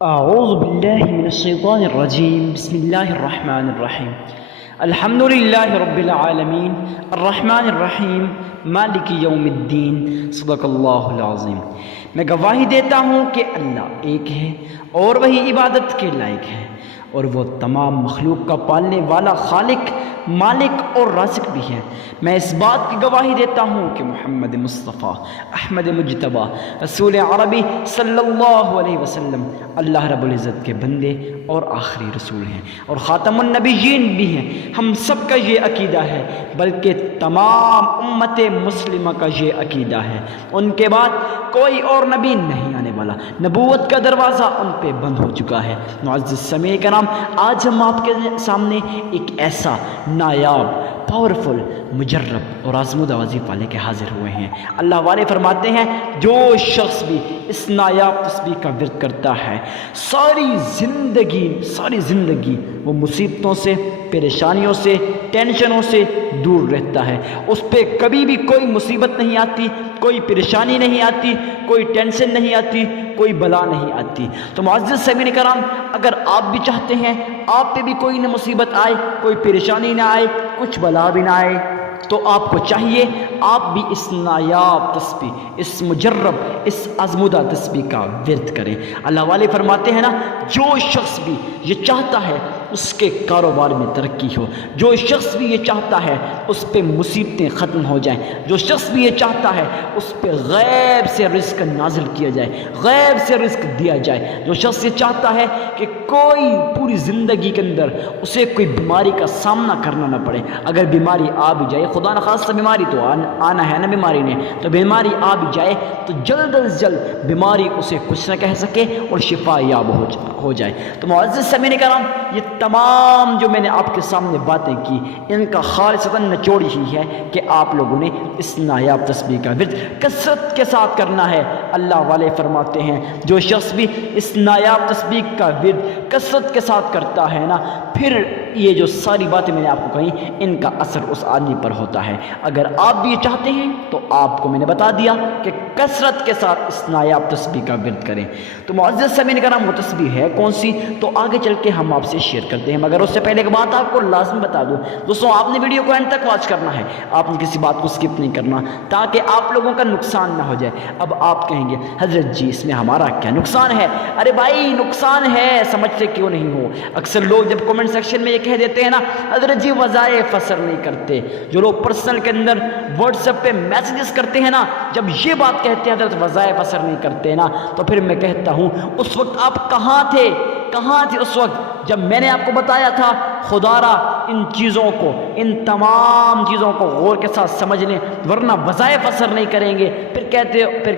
اعوذ باللہ من الشیطان الرجیم بسم اللہ الرحمن الرحیم الحمد للہ رب العالمین الرحمن الرحیم مالک یوم الدین صدق اللہ العظیم۔ میں گواہی دیتا ہوں کہ اللہ ایک ہے اور وہی عبادت کے لائق ہے، اور وہ تمام مخلوق کا پالنے والا خالق، مالک اور رازق بھی ہے۔ میں اس بات کی گواہی دیتا ہوں کہ محمد مصطفیٰ احمد مجتبیٰ رسول عربی صلی اللہ علیہ وسلم اللہ رب العزت کے بندے اور آخری رسول ہیں اور خاتم النبیین بھی ہیں۔ ہم سب کا یہ عقیدہ ہے، بلکہ تمام امت مسلمہ کا یہ عقیدہ ہے، ان کے بعد کوئی اور نبی نہیں آنے والا، نبوت کا دروازہ ان پہ بند ہو چکا ہے۔ معزز سمیع کرام، آج ہم آپ کے سامنے ایک ایسا نایاب، پاورفل، مجرب اور آزمودہ وظیفہ لے کے حاضر ہوئے ہیں۔ اللہ والے فرماتے ہیں، جو شخص بھی اس نایاب تسبیح کا ورد کرتا ہے، ساری زندگی وہ مصیبتوں سے، پریشانیوں سے، ٹینشنوں سے دور رہتا ہے۔ اس پہ کبھی بھی کوئی مصیبت نہیں آتی، کوئی پریشانی نہیں آتی، کوئی ٹینشن نہیں آتی، کوئی بلا نہیں آتی۔ تو معزز سامعین کرام، اگر آپ بھی چاہتے ہیں آپ پہ بھی کوئی نہ مصیبت آئے، کوئی پریشانی نہ آئے، کچھ بلا بھی نہ آئے، تو آپ کو چاہیے آپ بھی اس نایاب تسبیح، اس مجرب، اس آزمودہ تسبیح کا ورد کریں۔ اللہ والے فرماتے ہیں نا، جو شخص بھی یہ چاہتا ہے اس کے کاروبار میں ترقی ہو، جو شخص بھی یہ چاہتا ہے اس پہ مصیبتیں ختم ہو جائیں، جو شخص بھی یہ چاہتا ہے اس پہ غیب سے رزق نازل کیا جائے، غیب سے رزق دیا جائے، جو شخص یہ چاہتا ہے کہ کوئی پوری زندگی کے اندر اسے کوئی بیماری کا سامنا کرنا نہ پڑے، اگر بیماری آ بھی جائے، خدا نخواستہ بیماری تو آنا ہے نا بیماری نے، تو بیماری آ بھی جائے تو جلد از جلد بیماری اسے کچھ نہ کہہ سکے اور شفا یاب ہو جائے۔ تو معزز سامعین کرام، یہ تمام جو میں نے آپ کے سامنے باتیں کی، ان کا خالصتاً نچوڑ ہی ہے کہ آپ لوگوں نے اس نایاب تسبیح کا ورد کثرت کے ساتھ کرنا ہے۔ اللہ والے فرماتے ہیں، جو شخص بھی اس نایاب تسبیح کا ورد کثرت کے ساتھ کرتا ہے نا، پھر یہ جو ساری باتیں میں نے آپ کو کہیں، ان کا اثر اس آدمی پر ہوتا ہے۔ اگر آپ بھی یہ چاہتے ہیں تو آپ کو میں نے بتا دیا کہ کثرت کے ساتھ اس نایاب تسبیح کا ورد کریں۔ تو معزز سامعین کرام، وہ تسبیح ہے کون سی، تو آگے چل کے ہم آپ سے شیئر کرتے ہیں، مگر اس سے پہلے ایک بات آپ کو لازم بتا دوں دوستوں، آپ نے ویڈیو کو اینڈ تک واچ کرنا ہے، آپ نے کسی بات کو سکپ نہیں کرنا تاکہ آپ لوگوں کا نقصان نہ ہو جائے۔ اب آپ کہیں گے حضرت جی اس میں ہمارا کیا نقصان ہے؟ ارے بھائی نقصان ہے، سمجھتے کیوں نہیں ہو؟ اکثر لوگ جب کمنٹ سیکشن میں یہ کہہ دیتے ہیں نا، حضرت جی وظائف اثر نہیں کرتے، جو لوگ پرسنل کے اندر واٹس ایپ پہ میسیجز کرتے ہیں نا، جب یہ بات کہتے ہیں حضرت وظائف اثر نہیں کرتے نا، تو پھر میں کہتا ہوں اس وقت آپ کہاں تھے اس وقت جب میں نے آپ کو بتایا تھا خدا را ان چیزوں کو، ان تمام چیزوں کو غور کے ساتھ سمجھ لیں ورنہ وظائف اثر نہیں کریں گے۔ پھر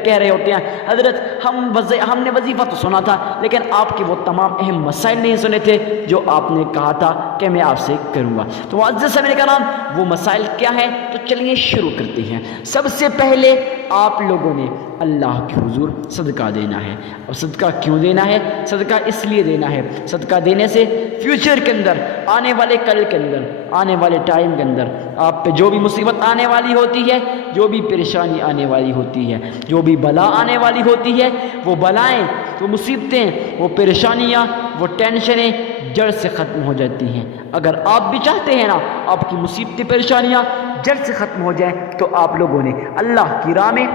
کہہ رہے ہوتے ہیں حضرت ہم نے وظیفہ تو سنا تھا لیکن آپ کے وہ تمام اہم مسائل نہیں سنے تھے جو آپ نے کہا تھا کہ میں آپ سے کروں گا۔ تو معزز سامعین کرام، وہ مسائل کیا ہیں؟ تو چلیے شروع کرتے ہیں۔ سب سے پہلے آپ لوگوں نے اللہ کے حضور صدقہ دینا ہے۔ اور صدقہ کیوں دینا ہے؟ صدقہ اس لیے دینا ہے، صدقہ دینے سے فیوچر کے اندر، آنے والے کل کے اندر، آنے والے ٹائم کے اندر آپ پہ جو بھی مصیبت آنے والی ہوتی ہے، جو بھی پریشانی آنے والی ہوتی ہے، جو بھی بلا آنے والی ہوتی ہے، وہ بلائیں، وہ مصیبتیں، وہ پریشانیاں، وہ ٹینشنیں جڑ سے ختم ہو جاتی ہیں۔ اگر آپ بھی چاہتے ہیں نا آپ کی مصیبتیں، پریشانیاں جڑ سے ختم ہو جائیں، تو آپ لوگوں نے اللہ کی راہ میں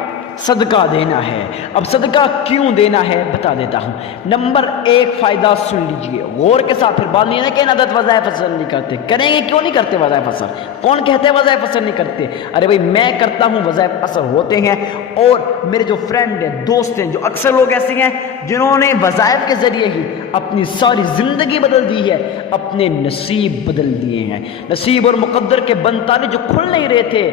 صدقہ دینا ہے۔ اب صدقہ کیوں دینا ہے بتا دیتا ہوں۔ نمبر ایک فائدہ سن لیجئے غور کے ساتھ، پھر بات نہیں ہے کہ عادت وظائف اثر نہیں کرتے، کریں گے کیوں نہیں کرتے وظائف اثر؟ کون کہتے ہیں وظائف اثر نہیں کرتے؟ ارے بھائی میں کرتا ہوں، وظائف اثر ہوتے ہیں، اور میرے جو فرینڈ ہیں، دوست ہیں، جو اکثر لوگ ایسے ہیں جنہوں نے وظائف کے ذریعے ہی اپنی ساری زندگی بدل دی ہے، اپنے نصیب بدل دیے ہیں۔ نصیب اور مقدر کے بندتانے جو کھل نہیں رہے تھے،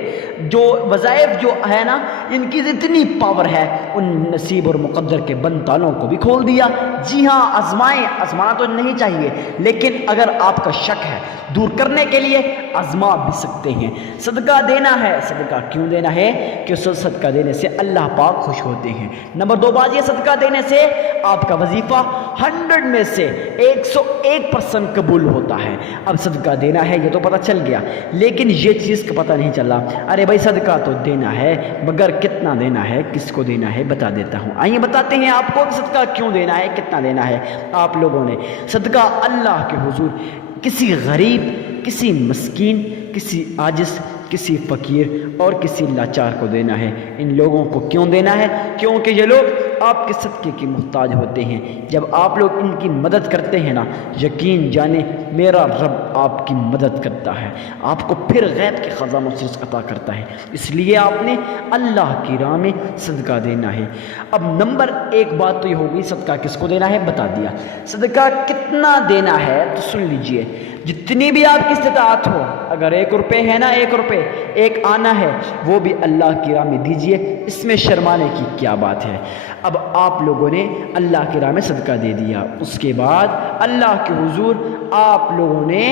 جو وظائف جو ہے نا، ان کی اتنی پاور ہے، ان نصیب اور مقدر کے بند تالوں کو بھی کھول دیا۔ جی ہاں، آزمائیں، آزمانا تو نہیں چاہیے، لیکن اگر آپ کا شک ہے دور کرنے کے لیے آزما بھی سکتے ہیں۔ صدقہ دینا ہے۔ صدقہ کیوں دینا ہے؟ کہ صدقہ دینے سے اللہ پاک خوش ہوتے ہیں۔ نمبر دو بات یہ، صدقہ دینے سے آپ کا وظیفہ 100 میں سے 101% قبول ہوتا ہے۔ اب صدقہ دینا ہے یہ تو پتہ چل گیا، لیکن یہ چیز کا پتہ نہیں چلا، ارے بھائی صدقہ تو دینا ہے مگر کتنا دینا ہے، کس کو دینا ہے، بتا دیتا ہوں۔ آئیے بتاتے ہیں آپ کو کہ صدقہ کیوں دینا ہے، کتنا دینا ہے۔ آپ لوگوں نے صدقہ اللہ کے حضور کسی غریب، کسی مسکین، کسی عاجز، کسی فقیر اور کسی لاچار کو دینا ہے۔ ان لوگوں کو کیوں دینا ہے؟ کیونکہ یہ لوگ آپ کے صدقے کی محتاج ہوتے ہیں۔ جب آپ لوگ ان کی مدد کرتے ہیں نا، یقین جانے میرا رب آپ کی مدد کرتا ہے، آپ کو پھر غیب کے خزانوں سے رزق عطا کرتا ہے۔ اس لیے آپ نے اللہ کی راہ میں صدقہ دینا ہے۔ اب نمبر 1 بات تو یہ ہوگی صدقہ کس کو دینا ہے، بتا دیا۔ صدقہ کتنا دینا ہے تو سن لیجئے، جتنی بھی آپ کی استطاعت ہو، اگر 1 روپے ہے نا، 1 روپے 1 آنا ہے، وہ بھی اللہ کی راہ میں دیجئے، اس میں شرمانے کی کیا بات ہے۔ اب آپ لوگوں نے اللہ کی راہ میں صدقہ دے دیا، اس کے بعد اللہ کے حضور آپ لوگوں نے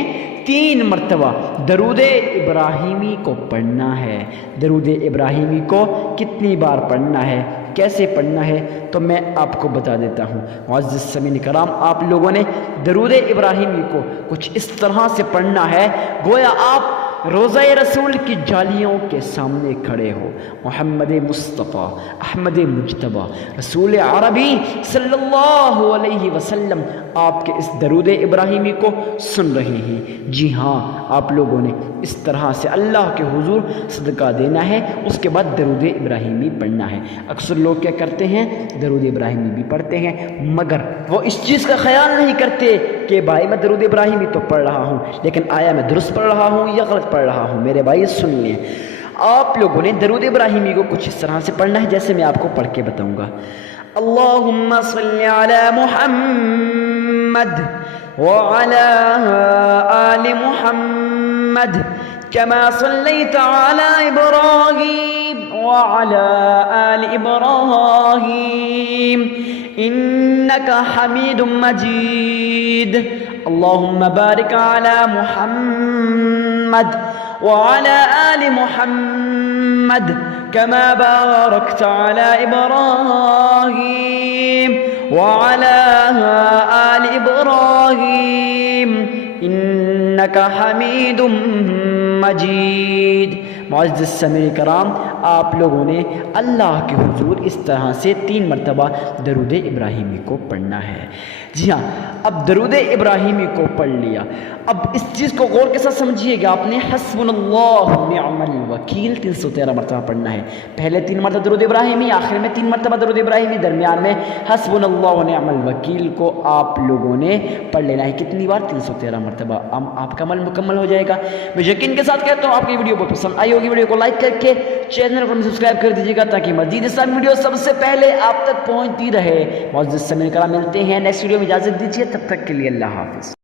3 مرتبہ درود ابراہیمی کو پڑھنا ہے۔ درود ابراہیمی کو کتنی بار پڑھنا ہے، کیسے پڑھنا ہے تو میں آپ کو بتا دیتا ہوں۔ معزز سامعین کرام، آپ لوگوں نے درود ابراہیمی کو کچھ اس طرح سے پڑھنا ہے گویا آپ روضہ رسول کی جالیوں کے سامنے کھڑے ہو۔ محمد مصطفیٰ احمد مجتبیٰ رسول عربی صلی اللہ علیہ وسلم آپ کے اس درود ابراہیمی کو سن رہے ہیں۔ جی ہاں، آپ لوگوں نے اس طرح سے اللہ کے حضور صدقہ دینا ہے، اس کے بعد درود ابراہیمی پڑھنا ہے۔ اکثر لوگ کیا کرتے ہیں، درود ابراہیمی بھی پڑھتے ہیں مگر وہ اس چیز کا خیال نہیں کرتے کہ بھائی میں درود ابراہیمی تو پڑھ رہا ہوں، لیکن آیا میں درست پڑھ رہا ہوں یا غلط پڑھ رہا ہوں۔ میرے بھائی سن لیں، آپ لوگوں نے درود ابراہیمی کو کچھ اس طرح سے پڑھنا ہے جیسے میں آپ کو پڑھ کے بتاؤں گا۔ اللہم صلی علی محمد وعلی آل محمد كما صليت على إبراهيم وعلى آل إبراهيم إنك حميد مجيد اللهم بارك على محمد وعلى آل محمد كما باركت على إبراهيم وعلى آل إبراهيم إنك حميد مجید۔ معزز سامعین کرام، آپ لوگوں نے اللہ کے حضور اس طرح سے 3 مرتبہ درود ابراہیمی کو پڑھنا ہے۔ جی ہاں، اب درود ابراہیمی کو پڑھ لیا، اب اس چیز کو غور کے ساتھ سمجھیے گا، آپ نے حسبنا اللہ نعم الوکیل 313 مرتبہ پڑھنا ہے۔ پہلے 3 مرتبہ درود ابراہیمی، آخر میں 3 مرتبہ درود ابراہیمی، درمیان میں حسبنا اللہ نعم الوکیل کو آپ لوگوں نے پڑھ لینا ہے۔ کتنی بار؟ 313 مرتبہ۔ آپ کا عمل مکمل ہو جائے گا۔ میں یقین کے ساتھ کہتا ہوں آپ کی ویڈیو بہت پسند آئی ہوگی، ویڈیو کو لائک کر کے چینل کو سبسکرائب کر دیجیے گا تاکہ مزید اسلامی ویڈیو سب سے پہلے آپ تک پہنچتی رہے۔ معزز سامعین کرام، ملتے ہیں نیکسٹ ویڈیو میں، اجازت دیجیے، تب تک کے لیے اللہ حافظ۔